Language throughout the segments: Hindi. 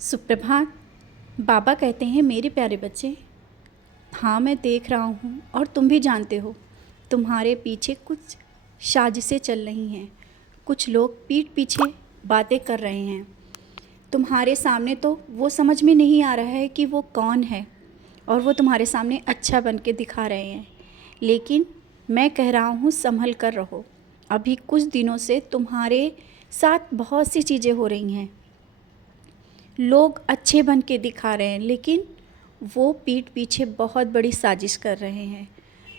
सुप्रभात। बाबा कहते हैं, मेरे प्यारे बच्चे, हाँ मैं देख रहा हूँ और तुम भी जानते हो, तुम्हारे पीछे कुछ साजिशें चल रही हैं। कुछ लोग पीठ पीछे बातें कर रहे हैं। तुम्हारे सामने तो वो समझ में नहीं आ रहा है कि वो कौन है, और वो तुम्हारे सामने अच्छा बन के दिखा रहे हैं। लेकिन मैं कह रहा हूँ, संभल कर रहो। अभी कुछ दिनों से तुम्हारे साथ बहुत सी चीज़ें हो रही हैं। लोग अच्छे बन के दिखा रहे हैं, लेकिन वो पीठ पीछे बहुत बड़ी साजिश कर रहे हैं।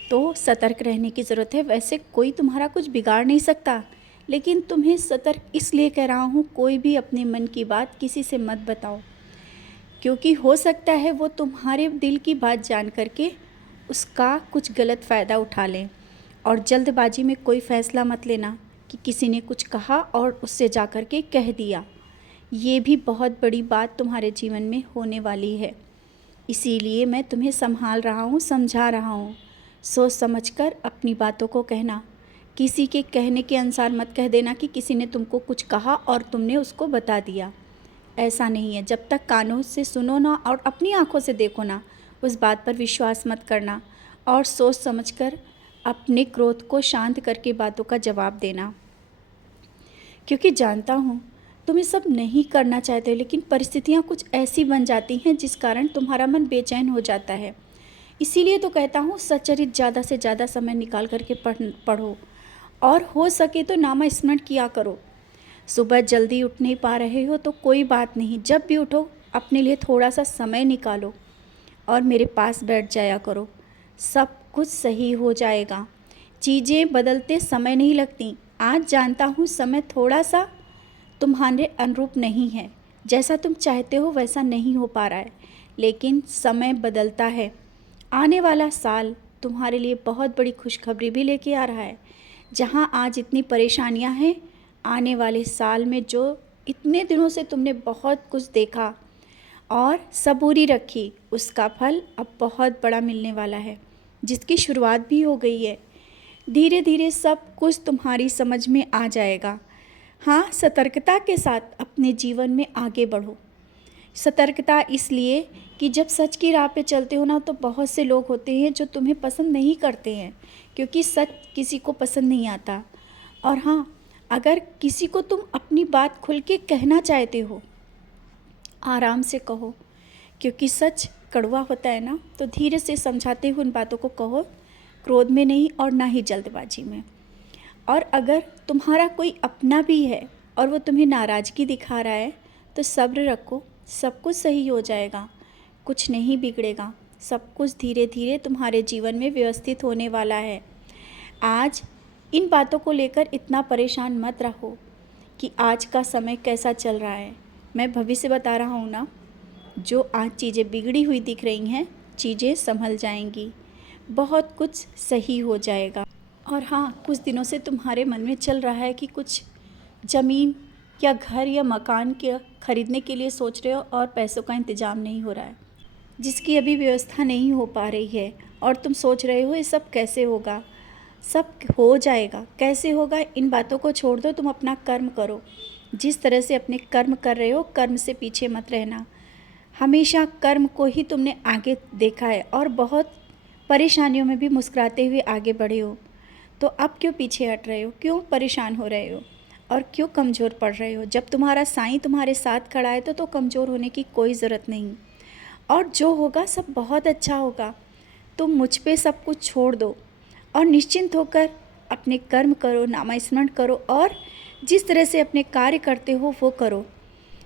तो सतर्क रहने की ज़रूरत है। वैसे कोई तुम्हारा कुछ बिगाड़ नहीं सकता, लेकिन तुम्हें सतर्क इसलिए कह रहा हूँ, कोई भी अपने मन की बात किसी से मत बताओ, क्योंकि हो सकता है वो तुम्हारे दिल की बात जान करके उसका कुछ गलत फ़ायदा उठा लें। और जल्दबाजी में कोई फ़ैसला मत लेना कि किसी ने कुछ कहा और उससे जा कर के कह दिया। ये भी बहुत बड़ी बात तुम्हारे जीवन में होने वाली है। इसीलिए मैं तुम्हें संभाल रहा हूँ, समझा रहा हूँ। सोच समझकर अपनी बातों को कहना। किसी के कहने के अनुसार मत कह देना कि किसी ने तुमको कुछ कहा और तुमने उसको बता दिया। ऐसा नहीं है। जब तक कानों से सुनो ना और अपनी आँखों से देखो ना, उस बात पर विश्वास मत करना। और सोच समझकर अपने क्रोध को शांत करके बातों का जवाब देना। क्योंकि जानता हूँ तुम ये सब नहीं करना चाहते, लेकिन परिस्थितियाँ कुछ ऐसी बन जाती हैं जिस कारण तुम्हारा मन बेचैन हो जाता है। इसीलिए तो कहता हूँ, सच्चरित्र ज़्यादा से ज़्यादा समय निकाल करके पढ़ो, और हो सके तो नामस्मरण किया करो। सुबह जल्दी उठ नहीं पा रहे हो तो कोई बात नहीं, जब भी उठो अपने लिए थोड़ा सा समय निकालो और मेरे पास बैठ जाया करो। सब कुछ सही हो जाएगा। चीज़ें बदलते समय नहीं लगती। आज जानता हूँ समय थोड़ा सा तुम्हारे अनुरूप नहीं है, जैसा तुम चाहते हो वैसा नहीं हो पा रहा है, लेकिन समय बदलता है। आने वाला साल तुम्हारे लिए बहुत बड़ी खुशखबरी भी लेके आ रहा है। जहाँ आज इतनी परेशानियाँ हैं, आने वाले साल में जो इतने दिनों से तुमने बहुत कुछ देखा और सबूरी रखी, उसका फल अब बहुत बड़ा मिलने वाला है, जिसकी शुरुआत भी हो गई है। धीरे धीरे सब कुछ तुम्हारी समझ में आ जाएगा। हाँ, सतर्कता के साथ अपने जीवन में आगे बढ़ो। सतर्कता इसलिए कि जब सच की राह पे चलते हो ना, तो बहुत से लोग होते हैं जो तुम्हें पसंद नहीं करते हैं, क्योंकि सच किसी को पसंद नहीं आता। और हाँ, अगर किसी को तुम अपनी बात खुल के कहना चाहते हो, आराम से कहो, क्योंकि सच कड़वा होता है ना। तो धीरे से समझाते हुए उन बातों को कहो, क्रोध में नहीं और ना ही जल्दबाजी में। और अगर तुम्हारा कोई अपना भी है और वो तुम्हें नाराज़गी दिखा रहा है, तो सब्र रखो, सब कुछ सही हो जाएगा। कुछ नहीं बिगड़ेगा, सब कुछ धीरे धीरे तुम्हारे जीवन में व्यवस्थित होने वाला है। आज इन बातों को लेकर इतना परेशान मत रहो कि आज का समय कैसा चल रहा है। मैं भविष्य बता रहा हूँ ना। जो आज चीज़ें बिगड़ी हुई दिख रही हैं, चीज़ें संभल जाएंगी, बहुत कुछ सही हो जाएगा। और हाँ, कुछ दिनों से तुम्हारे मन में चल रहा है कि कुछ ज़मीन या घर या मकान के ख़रीदने के लिए सोच रहे हो और पैसों का इंतज़ाम नहीं हो रहा है, जिसकी अभी व्यवस्था नहीं हो पा रही है, और तुम सोच रहे हो ये सब कैसे होगा। सब हो जाएगा। कैसे होगा, इन बातों को छोड़ दो, तुम अपना कर्म करो। जिस तरह से अपने कर्म कर रहे हो, कर्म से पीछे मत रहना। हमेशा कर्म को ही तुमने आगे देखा है और बहुत परेशानियों में भी मुस्कुराते हुए आगे बढ़े हो। तो अब क्यों पीछे हट रहे हो, क्यों परेशान हो रहे हो और क्यों कमज़ोर पड़ रहे हो। जब तुम्हारा साईं तुम्हारे साथ खड़ा है तो कमज़ोर होने की कोई ज़रूरत नहीं। और जो होगा सब बहुत अच्छा होगा। तुम मुझ पे सब कुछ छोड़ दो और निश्चिंत होकर अपने कर्म करो, नामस्मरण करो, और जिस तरह से अपने कार्य करते हो वो करो।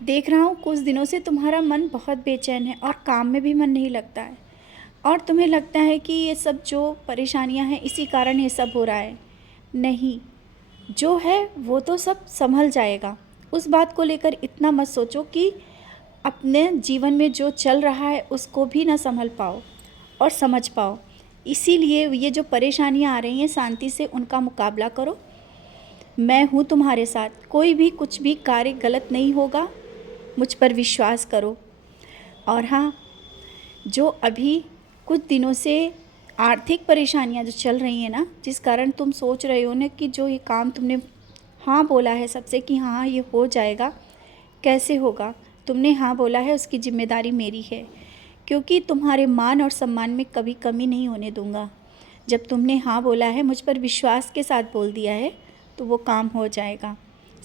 देख रहा हूँ कुछ दिनों से तुम्हारा मन बहुत बेचैन है और काम में भी मन नहीं लगता है, और तुम्हें लगता है कि ये सब जो परेशानियां हैं इसी कारण ये सब हो रहा है। नहीं, जो है वो तो सब संभल जाएगा। उस बात को लेकर इतना मत सोचो कि अपने जीवन में जो चल रहा है उसको भी ना संभल पाओ और समझ पाओ। इसीलिए ये जो परेशानियां आ रही हैं, शांति से उनका मुकाबला करो। मैं हूँ तुम्हारे साथ। कोई भी कुछ भी कार्य गलत नहीं होगा, मुझ पर विश्वास करो। और हाँ, जो अभी कुछ दिनों से आर्थिक परेशानियां जो चल रही हैं ना, जिस कारण तुम सोच रहे हो ना कि जो ये काम तुमने हाँ बोला है सबसे कि हाँ ये हो जाएगा, कैसे होगा, तुमने हाँ बोला है उसकी जिम्मेदारी मेरी है, क्योंकि तुम्हारे मान और सम्मान में कभी कमी नहीं होने दूंगा। जब तुमने हाँ बोला है, मुझ पर विश्वास के साथ बोल दिया है, तो वो काम हो जाएगा।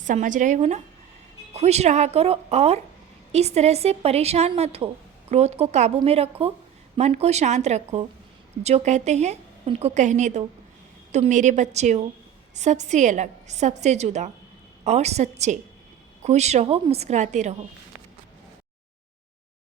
समझ रहे हो ना? खुश रहा करो और इस तरह से परेशान मत हो। क्रोध को काबू में रखो, मन को शांत रखो। जो कहते हैं उनको कहने दो। तुम मेरे बच्चे हो, सबसे अलग, सबसे जुदा और सच्चे। खुश रहो, मुस्कुराते रहो।